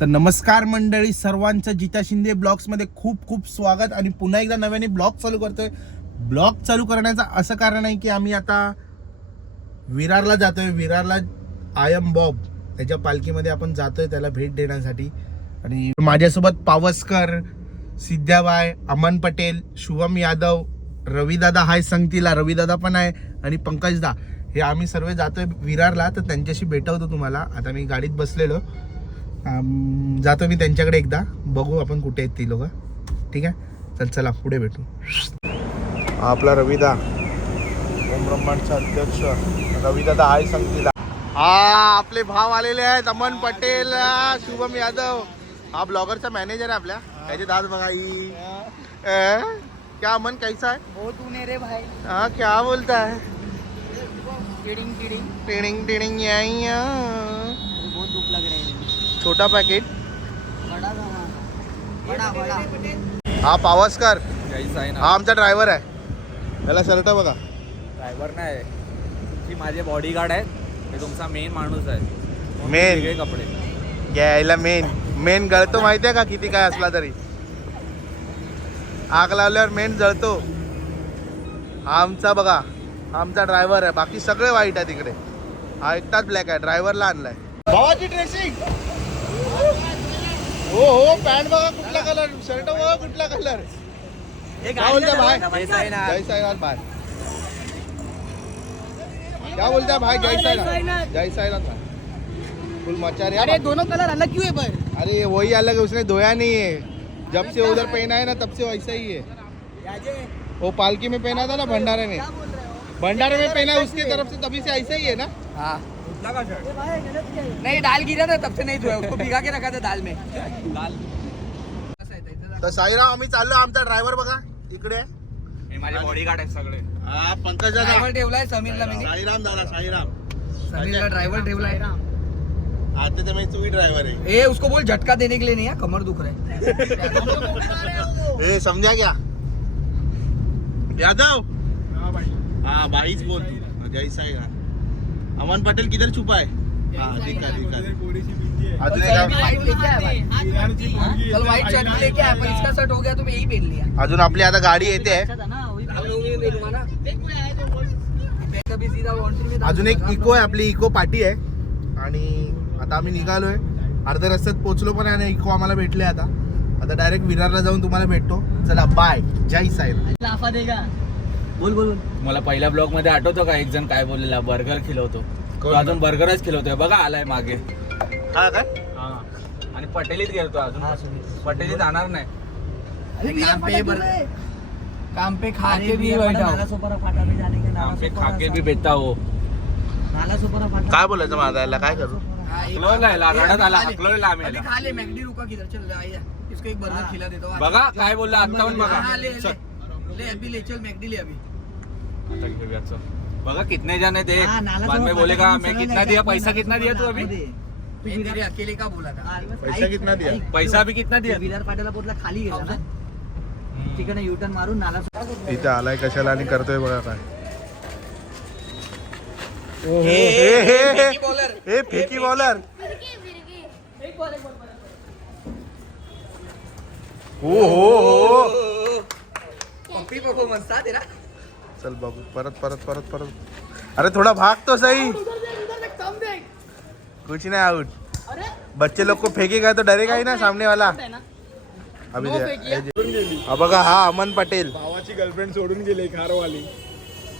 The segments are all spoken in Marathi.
तर नमस्कार मंडळी सर्वांचं जिता शिंदे ब्लॉग्समध्ये खूप खूप स्वागत आणि पुन्हा एकदा नव्याने ब्लॉग चालू करतोय. ब्लॉग चालू करण्याचं असं कारण आहे की आम्ही आता विरारला जातोय. विरारला आय एम बॉब त्याच्या पालखीमध्ये आपण जातोय त्याला भेट देण्यासाठी. आणि माझ्यासोबत पावसकर सिद्ध्याबाय अमन पटेल शुभम यादव रविदादा हाय संगतीला रविदादा पण आहे आणि पंकजदा. हे आम्ही सर्व जातोय विरारला तर त्यांच्याशी भेटवतो तुम्हाला. आता मी गाडीत बसलेलो. जातो मी त्यांच्याकडे एकदा. बघू आपण कुठे आहेत ती लोक. ठीक आहे? तर चला पुढे भेटू. हा आपला रविदा. ओम ब्रह्मांडचा अध्यक्ष. रविदादा हाय संगतीला. हा आपले भाव आलेले आहेत. अमन पटेल शुभम यादव. हा ब्लॉगरचा मॅनेजर आहे आपल्या. त्याचे दाद बघा ही? क्या अमन कैसा है? बहुत रे भाई. हाँ क्या बोलता है? किडिंग टिडिंग टिडिंग यहीं यहाँ। बहुत धूप लग रही है छोटा पॅकेट बड़ा सामान बड़ा बड़ा हा पावसकर आहे हा आमचा ड्रायव्हर आहे. त्याला शर्ट बघा. ड्रायव्हर नाही माझे बॉडीगार्ड आहेत हे तुमचा मेन माणूस आहे. मेन कपडे. घ्यायला मेन मेन गळतो माहितीये का किती काय असला तरी? आग लावल्यावर मेन जळतो. हा आमचा बघा. आमचा ड्रायव्हर आहे. बाकी सगळे वाईट आहे तिकडे. हा एकटाच ब्लॅक आहे. ड्रायव्हरला आणलाय. भावाची ड्रेसिंग हो हो पॅन्ट बघा कुठला कलर शर्ट बघा कुठला कलर क्या बोलता भाई? जय साईनाथ. भाई. क्या बोलता भाई? जय साईनाथ. जय साईनाथ भाई. फुल मचा रे अरे दोनों कलर अलग क्यों है पर अरे वही अलग है उसने धोया नहीं है. जब से उधर पहना है ना तब से वैसा ही है. वो पालकी में पहना था ना भंडारे में. भंडारे में पहना है उसकी तरफ़ से तभी से ऐसा ही है ना? हाँ। नहीं दाल गिरा था तब से नहीं धोया उसको भिगा के रखा था दाल में। लाल तर साईराम आम्ही चाललो आमचा ड्रायव्हर बघा इकडे. आहे. हे माझे बॉडीगार्ड आहेत सगळे. हा पंकज दादा ड्रायव्हर ठेवलाय समीरला मी साईराम दादा साईराम. समीरला ड्रायव्हर ठेवलाय. आता तर मी तू ड्रायव्हर आहे. ए उसको बोल झटका देने के लिए नहीं है कमर दुख रहा है. ए समझा क्या? यादव? हाँ भाईच बोल. तू जैसा है अमन पटेल किधर छुपा है? हाँ दिखा दिखा। अजून हो। आपली आता गाडी येते? अजून एक। इको आहे आपली इको पार्टी आहे आणि आता आम्ही निघालोय. अर्ध्या रस्त्यात पोहोचलो पण आहे आणि इको आम्हाला भेटले आता. आता डायरेक्ट विरारला जाऊन तुम्हाला भेटतो. चला बाय जय देगा. बोल बोल मला पहिल्या ब्लॉगमध्ये आठवतो का? एक जण काय बोललेला? बर्गर खिलवतो. तो अजून बर्गरच खिलवतोय. बघा आलाय मागे. हा हा. आणि पटेलीत गेलतो अजून. हाँ। पटेलीत जाणार नाही. अरे काम पे बर काम पे खा के भी बैठा हो। नाला सोपारा फाटा पे जाने के आम पे नाला खाके भी बेटा हो. नाला सोपारा फाटा. काय बोलायचं माझा याला काय करू? हाँ, याला, रडत आला, आम्ही अभी याला. खा ले मैगडी रुका किधर चल आइए इसको एक बर्गर खिला देता. हूँ बघा काय बोलला आता पण बघा. हाँ, ले ले. चल. ले अभी ले चल मैगडी ले अभी. आता घेऊया, चल. बघा कितने जन हाँ, नाला बाद में बोलेगा मैं कितना दिया? पैसा कितना दिया तू अभी? अकेले का बोला था? पैसा कितना दिया? पैसा भी कितना दिया? पाट्याला पोटला खाली गेला ना. तिकडे युटर्न मारून नाला इथे आलाय कशाला आणि करतोय बघा काय ए, ए, ए, फेकी बॉलर हे फेकी बॉलर हो हो हो पप्पी परफॉर्मन्स था तेरा? चल बघू. परत परत परत परत. अरे थोड़ा भाग तो सही कुछ नहीं आउट बच्चे लोग को फेंकेगा तो डरेगा ही ना सामने वाला. अभी हा बघा हा अमन पटेल. भावाची गर्लफ्रेंड सोडून गेली खारवाली.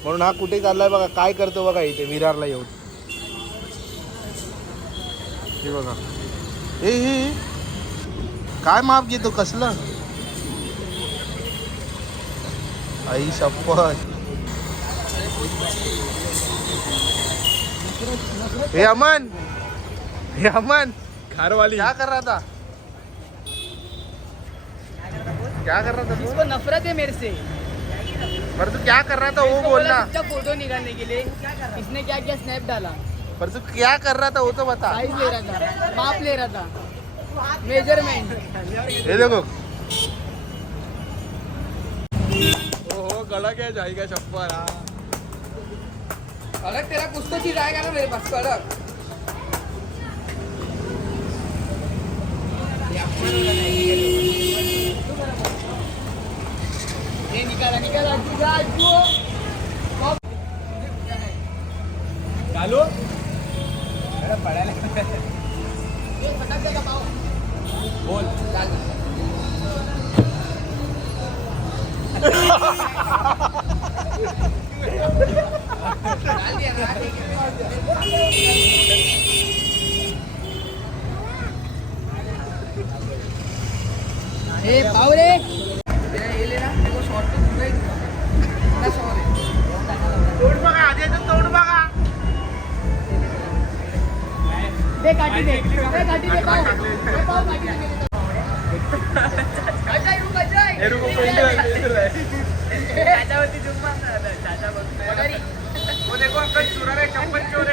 म्हणून हा कुठे चाललाय बघा काय करतो बघा इथे विरारला येऊन. हे बघा. ए. काय माप घेतो कसलं? आई शपथ हे अमन! हे अमन! खारवाली. क्या कर रहा था? क्या कर रहा था? इसको नफरत है मेरे से। पर तू क्या कर रहा था वो बोलना। फ़ोटो निकालने के लिए। इसने क्या किया? स्नैप डाला। पर तू क्या कर रहा था वो तो बता। साइज़ ले रहा था। माप ले रहा था। मेज़रमेंट हे देखो। हो गला क्या जाएगा चप्पल हाँ। अलग तेरा कुछ तो चीज आएगा ना मेरे पास अलग हे निकाला निकाला. तुझा वो देखो अंकल चुरा रे चप्पल चोर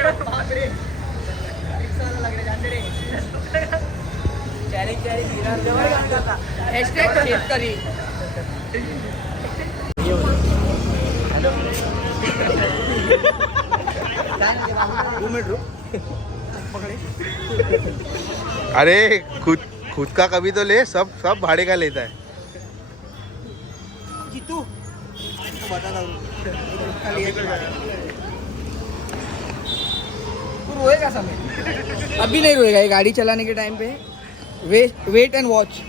लग रे जाते रे. चॅलेंज चॅलेंज विरार जवळ गाणं गाता हॅशटॅग शेतकरी. अरे खुद खुद का कभी तो ले सब सब भाड़े का लेता है। तू रोएगा समय? अभी नहीं रोएगा ये गाड़ी चलाने के time pay. Wait wait and watch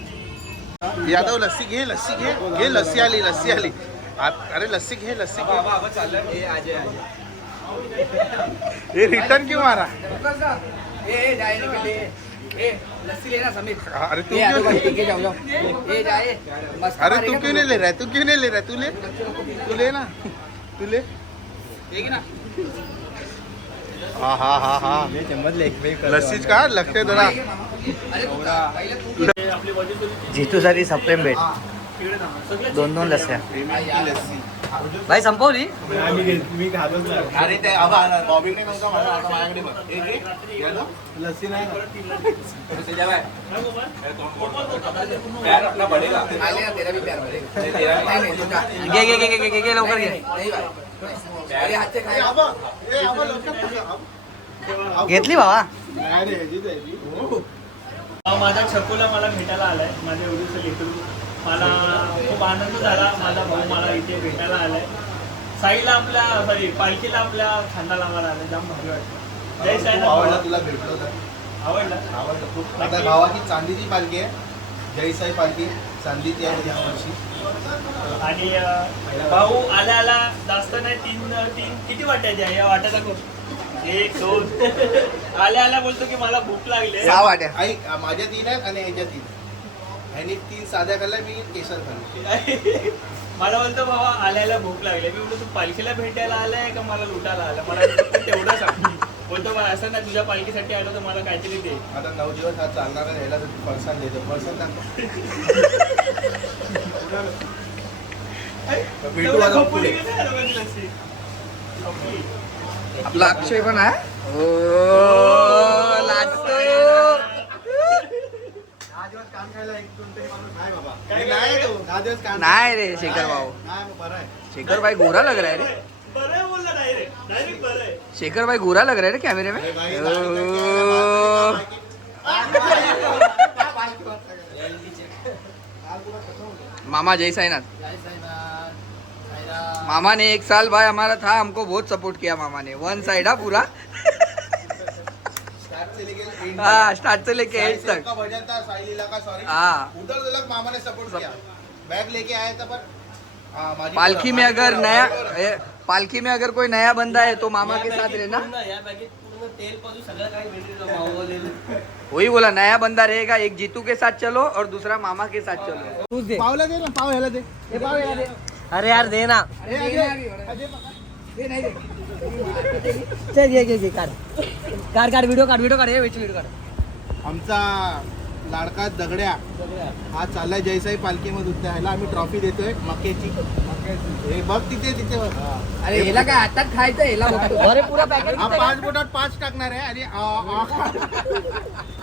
Yadav lassi घे लस्सी घे। घे लस्सी आली लस्सी आली। आ- अरे लस्सी घे लस्सी घे। हे रिटर्न क्यों मारा? ए जाए निकले ए लस्सी लेना समीर। अरे तू ये आलो क्यों भाई नहीं? ठीक है जाओ जाओ। ए जाए मस्त अरे तू क्यों नहीं ले रहा है? तू क्यों नहीं ले रहा? है तू ले। तू ले ना। तू ले। ठीक ना? हा हा हा हा। लस्सीच का लक्ष जरा। अरे तू का? पहिले तू जितूसाठी सप्रेम भेट दोन दोन लस्या भाई संपवली? अरे ते बॉबीकडे नव्हतं माझा आता माझ्याकडे बघ. हे घे. यादव, लस्सी नाही आले ना तेरा भी प्यार भरेगा नहीं नहीं तू जा घे घे घे घे घे घे लवकर घे. घेतली भावा? माझा छकुला मला भेटायला आलाय. माझ्या एवढीच लेकरू. मला खूप आनंद झाला. माझा भाऊ मला इथे भेटायला आलाय. साईला आपल्या सॉरी पालखीला आपल्या खांदाला आम्हाला आलाय. जाम भारी वाटतं जय साईनाथ आवडला. तुला भेटलो तर. आवडला? आवडलं खूप. आता गावाची चांदीची पालखी आहे. जयसाई पालखी चांदीची आहे या वर्षी. आणि भाऊ आल्या आला जास्त नाही तीन तीन किती वाटायचे आहे या वाट्याचा खूप एक दोन. आल्या आल्या बोलतो की मला भूक लागली सहा वाट्या. आई माझ्या तीन आहेत आणि ह्याच्या तीन. ह्यानी तीन साध्या खाल्ल्या मी केसर खाल्ली. मला बोलतो बाबा आल्याला भूक लागली. मी बोलतो तू पालखीला भेटायला आलाय का मला लुटायला आलाय? मला तेवढं सांग. बोलतो बा असं नाही तुझ्या पालखीसाठी आलो तर मला काहीतरी दे. आता नऊ दिवस हा चालणार आहे ह्याला तर फरसाण देतो? खपुली. आपला अक्षय पण आहे? नाही तो दहा दिवस काम नाही रे शेखर भाऊ. नाही बरं आहे. शेखर भाई गोरा लग रहा है रे. बरं आहे बोलला डायरेक्ट डायरेक्ट बरं आहे. शेखर भाई गोरा लग रहा है रे कैमरे में मामा जय साईनाथ. मामा ने एक साल भाई हमारा था हमको बहुत सपोर्ट किया मामा ने वन साइड हा पूरा स्टार्ट से लेके end हाँ. स्टार्ट से लेके एंड तक का भजन था का सॉरी हाँ. उधर उधर मामा ने सपोर्ट किया बैग लेके आया था पर में अगर नया पालखी में अगर कोई नया बंदा है तो मामा के साथ रहना। वही बोला नया बंदा रहेगा एक जीतू के साथ चलो और दूसरा मामा के साथ चलो। पावला दे ना पाव ह्याला दे. पाव ह्याला दे. अरे यार दे ना। अजय, अजय चल काढ काढ व्हिडिओ काढ व्हिडिओ काढ हे व्हिडिओ काढ. आमचा लाडका दगड्या हा चाललाय जयसाई पालखीमध्ये उतरा ह्याला आम्ही ट्रॉफी देतोय मक्याची. हे बघ तिथे तिथे बघ. अरे हिला काय आता खायचं हिला बघतो अरे पुरा पॅकेट हा पाच बोटात पाच टाकणार आहे आणि आ- आ-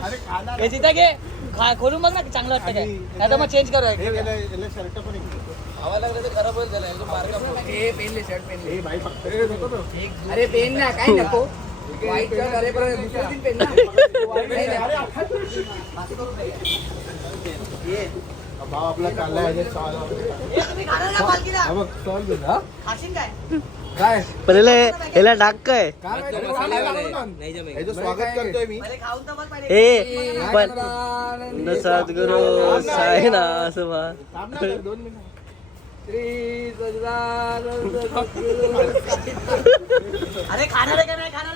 अरे खाणार हे तिथे घे. खा खोलून बघ ना चांगलं वाटतं काय. नाही तर मग चेंज करू याला- याला शर्ट पण एक हे पेन ले शर्ट पेन ले हे भाई फक्त हे नको तो. अरे पेन ना काय नको. भाव आपला चाललाय काय? पहिले ह्याला डाक काय? स्वागत करतोय मी. ए पण सद्गुरु साईनाथ बा थांब ना जरा, दोन मिनिटं. अरे खाणार आहे का नाही खाणार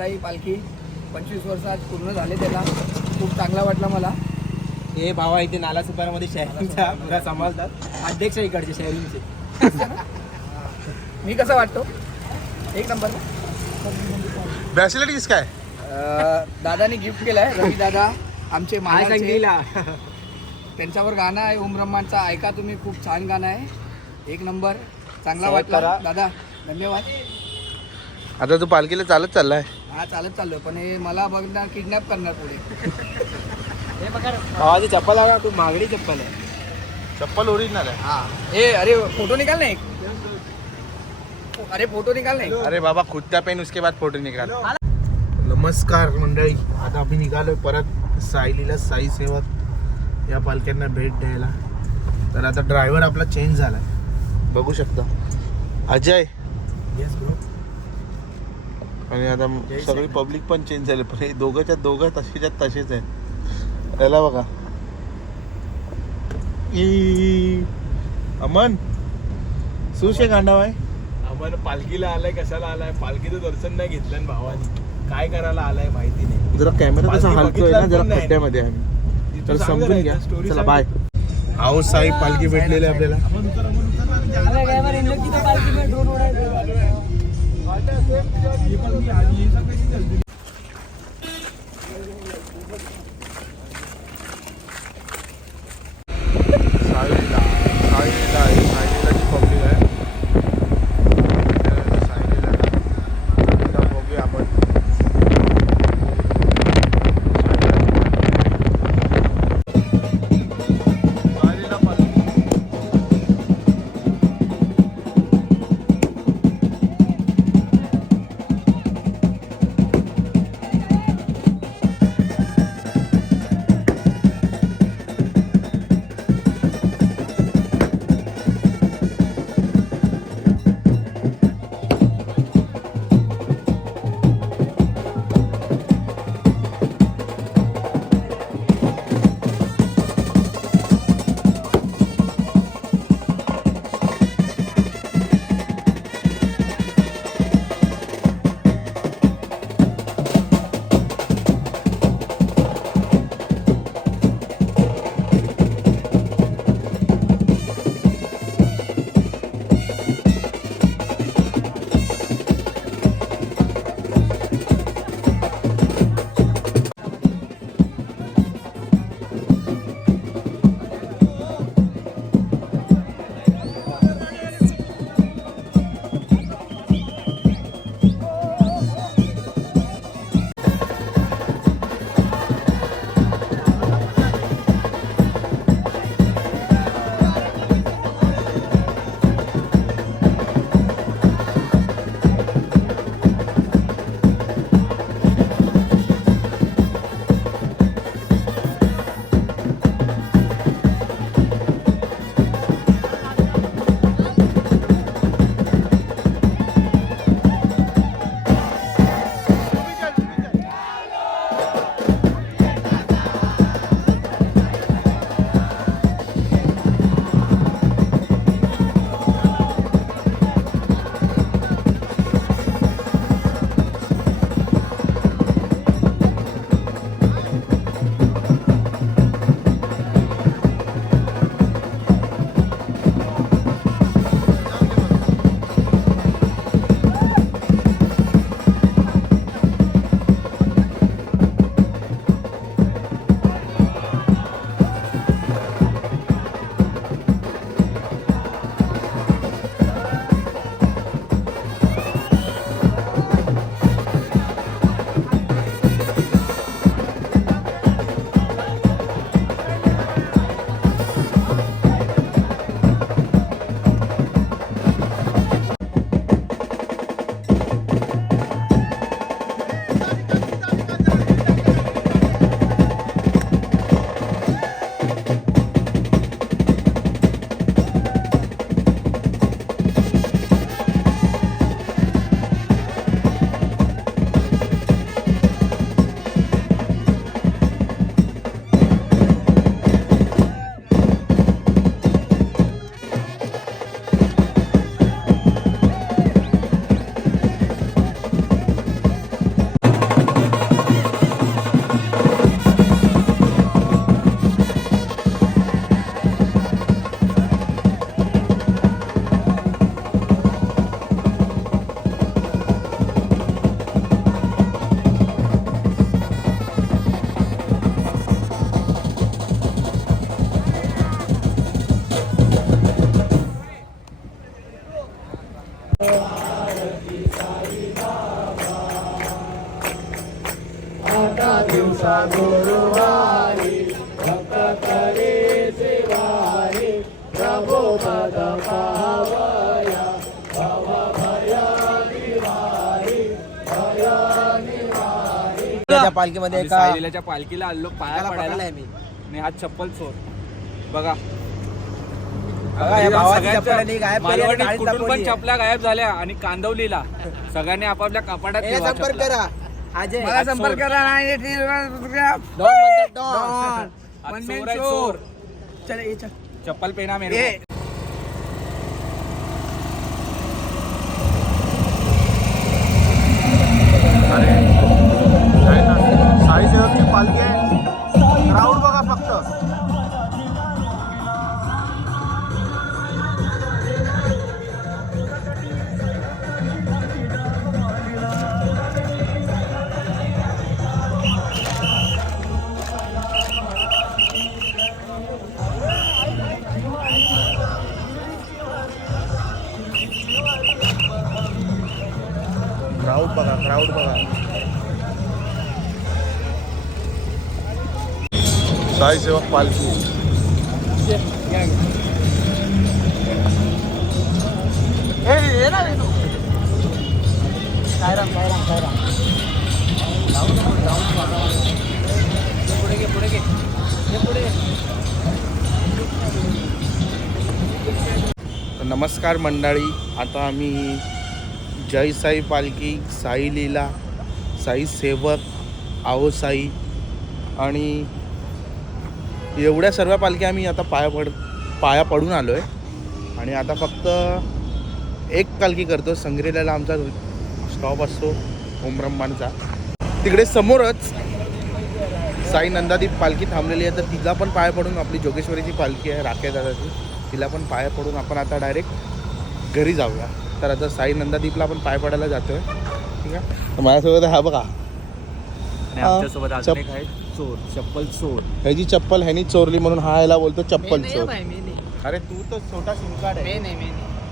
नालासोपारामध्ये जयसाई पालखी पंचवीस वर्ष आज पूर्ण झाले त्याला. खूप चांगला वाटला मला. हे भावा इथे नाला सुपारामध्ये शहरींचा पुरा सांभाळतात. अध्यक्ष इकडचे शहरींचे. मी कसा वाटतो? एक नंबर किस काय? दादाने गिफ्ट केलाय रवी दादा आमचे महाराजचे त्यांच्यावर गाणं आहे ओम ब्रह्मांचं ऐका तुम्ही खूप छान गाणं आहे. एक नंबर. चांगला वाटला. करा. दादा धन्यवाद. आता तू पालखीला चालत चाललाय. हा चालत चाललो पण हे मला बघणार किडनॅप करणार पुढे. भावाची चप्पल आला तू मागणी चप्पल आहे. चप्पल ओरिजिनल आहे. हा. ए अरे फोटो निकाल ना एक. अरे फोटो निकाल ना एक. अरे बाबा खुद त्या पेन उसके बाद फोटो निकाल. नमस्कार मंडळी. आता आम्ही निघालोय परत सायलीला साई सेवक या पालख्यांना भेट द्यायला. तर आता ड्रायव्हर आपला चेंज झालाय. बघू शकता. अजय. येस ब्रो आणि आता सगळी पब्लिक पण चेंज झाली पण हे दोघंच्या दोघं तसेच्या तसेच आहे त्याला बघा. ई अमन सुशे गांडाव आहे आम्हाला पालखीला आलाय कशाला आलाय? पालखीचं दर्शन नाही घेतलं भावानी. काय करायला आलाय माहिती नाही. जरा कॅमेरा कसा हलतोय ना जरा. खड्ड्यामध्ये आहे. आम्ही. तर समजून घ्या. चला. बाय आओ साई पालखी भेटलेली आहे आपल्याला साईला पालखीमध्ये एका पालखीला आलो पाया पडायला? मी आणि हा चप्पल चोर. बघा. पण. चपल्या गायब झाल्या आणि कांदवलीला. सगळ्यांनी आपापल्या कपाटात संपर्क. करा. अजय मला संपर्क करा डॉन म्हणतात डॉन हा चोर साई सेवक पालखी तर नमस्कार मंडळी आता आम्ही जय साई पालखी साई लीला साई सेवक आओ साई आणि एवढ्या सर्व पालख्या आम्ही आता पाया पड पाया पडून आलो आहे आणि आता फक्त एक पालखी करतो संग्रेल्याला आमचा स्टॉप असतो ओमरंबांचा तिकडे समोरच साई नंदादीप पालखी थांबलेली आहे तर तिला पण पाया पडून आपली जोगेश्वरीची पालखी आहे राखे दादाची. तिला पण पाया पडून आपण आता डायरेक्ट घरी जाऊया. तर आता साई नंदादीपला आपण पाय पडायला जातोय. ठीक आहे? माझ्यासोबत हा बघा. आणि चोर चप्पल चोर. ह्याची चप्पल ह्यानी चोरली म्हणून हा याला बोलतो चप्पल चोर. अरे तू तो छोटा सिम कार्ड है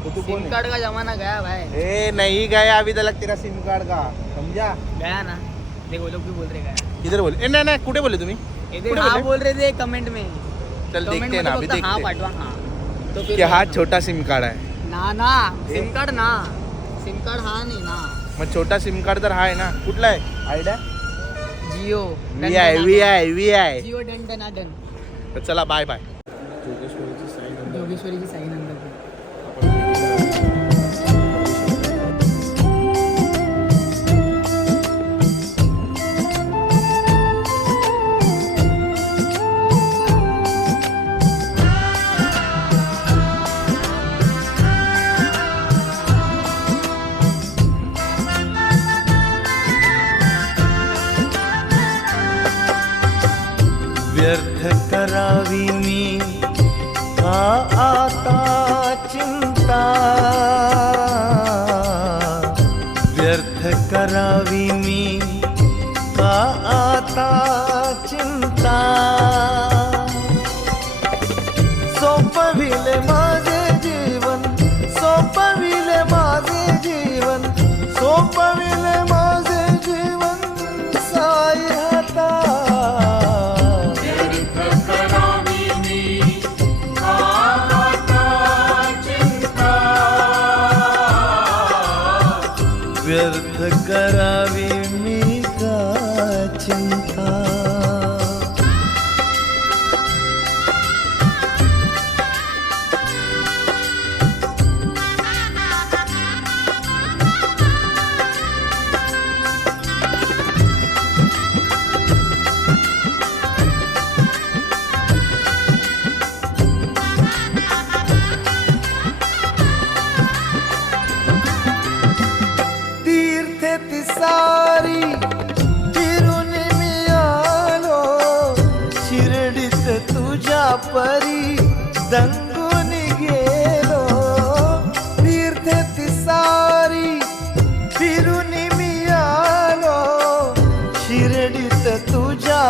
तो तू कौन सिम कार्ड का जमाना गया भाई ए नहीं गया अभी तक तेरा सिम कार्ड का? समझा? गया ना. देखो लोग भी बोल रहे गया. किधर बोले. ए, नाही नाही कुठे बोले तुम्ही? कुठे हाँ बोल? रहे थे कमेंट में. चल देखते हैं ना अभी तो हाँ देखते हैं. पाठवा हाँ. तो फिर हा छोटा सिम कार्ड आहे. ना ना सिम कार्ड ना. सिम कार्ड हाँ नहीं ना. मग छोटा सिम कार्ड तर हा आहे ना. कुठला आहे? Idea Jio V I V I V I Jio done done done तर चला बाय बाय जोगेश्वरी की साई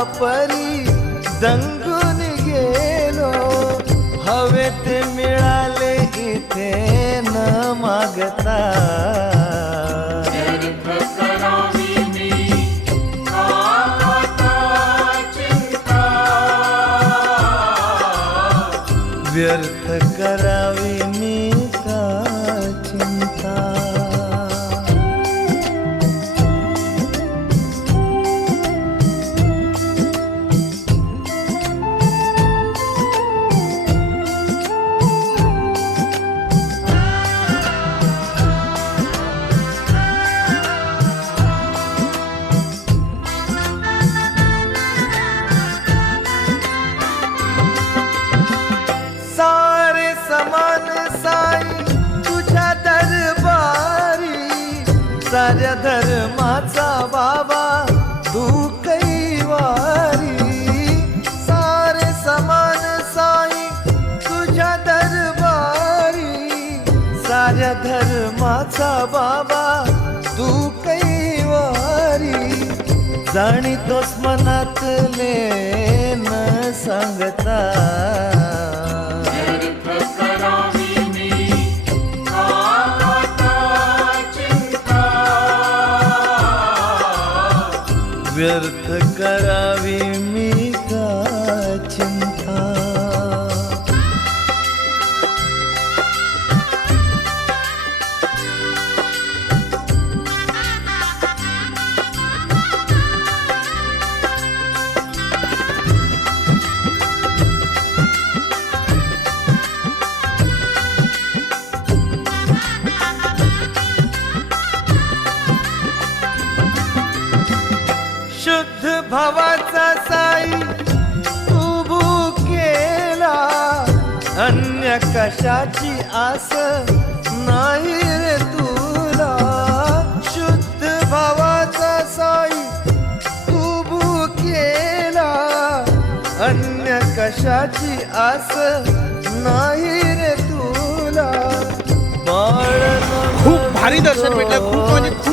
परी दंगून गेलो. हवे ते मिळाले इथे न मागता. आपल्या धर्माचा बाबा तू कैवारी सारे समान साई तुझ्या दरबारी. साऱ्या धर्माचा बाबा तू कैवारी जाणीतोस मनातले न सांगता.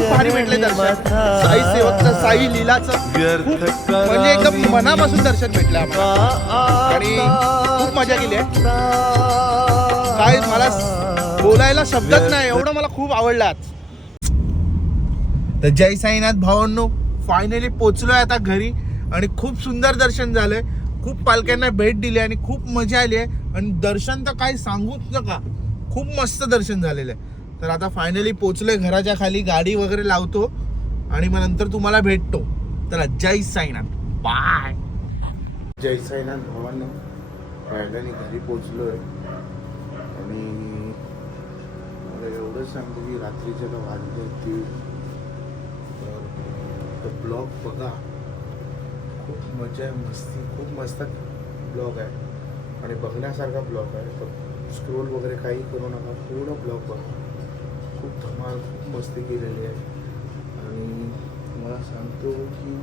खूप भारी भेटले दर्शन. साई सेवकचं साई लीलाचं. म्हणजे एकदम मनापासून दर्शन भेटलं आम्हाला. आणि खूप मजा केली आहे. काय मला बोलायला शब्दच नाही एवढं मला खूप आवडलं तर जय साईनाथ भावांनो फायनली पोचलोय आता घरी. आणि खूप सुंदर दर्शन झालंय. खूप पालख्यांना भेट दिली आणि खूप मजा आली आहे. आणि दर्शन तर काही सांगूच नका. खूप मस्त दर्शन झालेलं आहे. तर आता फायनली पोचलोय घराच्या खाली गाडी वगैरे लावतो आणि मग नंतर तुम्हाला भेटतो. तर जय साईनाथ. बाय जय साईनाथ भावांना. फायनली घरी पोचलोय. आणि मला एवढं सांगतो की रात्रीच्या तर वाजले ती तर ब्लॉग बघा. खूप मजा आहे मस्ती खूप मस्त ब्लॉग आहे. आणि बघण्यासारखा ब्लॉग आहे. तर स्क्रोल वगैरे काही करू नका पूर्ण ब्लॉग बघा. खूप धमाल खूप मस्ती केलेली आहे. आणि मला सांगतो की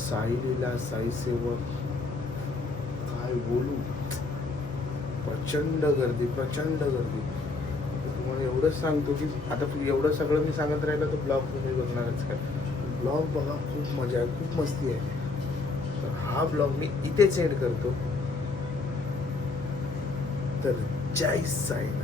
साई लीला साई सेवक काय बोलू? प्रचंड गर्दी प्रचंड गर्दी. तुम्हाला एवढंच सांगतो की आता एवढं सगळं मी सांगत राहिलं तर ब्लॉग तुम्ही बघणारच काय ब्लॉग बघा खूप मजा आहे खूप मस्ती आहे. तर हा ब्लॉग मी इथेच एड करतो. तर जय साईना